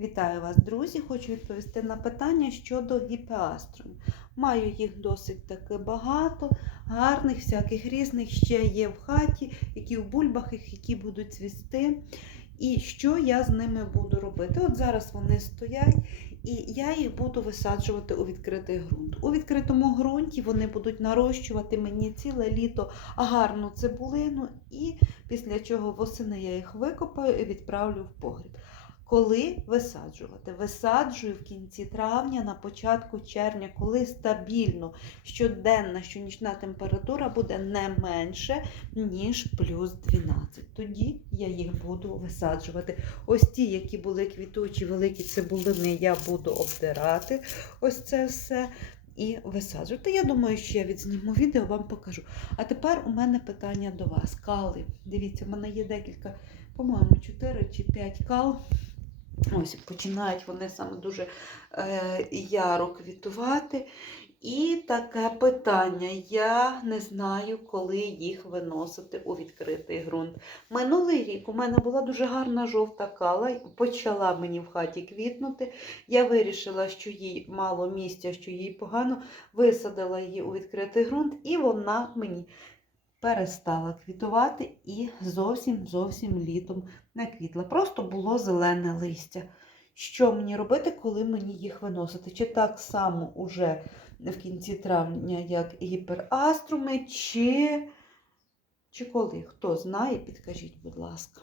Вітаю вас, друзі! Хочу відповісти на питання щодо гіпеаструмів. Маю їх досить таки багато, гарних, всяких різних ще є в хаті, які в бульбах, які будуть цвісти. І що я з ними буду робити? От зараз вони стоять, і я їх буду висаджувати у відкритий ґрунт. У відкритому ґрунті вони будуть нарощувати мені ціле літо гарну цибулину, і після чого восени я їх викопаю і відправлю в погріб. Коли висаджувати? Висаджую в кінці травня, на початку червня, коли стабільно щоденна, щонічна температура буде не менше, ніж плюс 12. Тоді я їх буду висаджувати. Ось ті, які були квітучі, великі цибулини, я буду обдирати. Ось це все. І висаджувати. Я думаю, що я відзніму відео, вам покажу. А тепер у мене питання до вас. Кали. Дивіться, в мене є декілька, по-моєму, 4 чи 5 кал. Ось починають вони саме дуже е, яро квітувати. І таке питання. Я не знаю, коли їх виносити у відкритий ґрунт. Минулий рік у мене була дуже гарна жовта кала, почала мені в хаті квітнути. Я вирішила, що їй мало місця, що їй погано, висадила її у відкритий ґрунт, і вона мені перестала квітувати і зовсім зовсім літом не квітла. Просто було зелене листя. Що мені робити, коли мені їх виносити? Чи так само уже в кінці травня, як гіпераструми, чи, чи коли? Хто знає, підкажіть, будь ласка.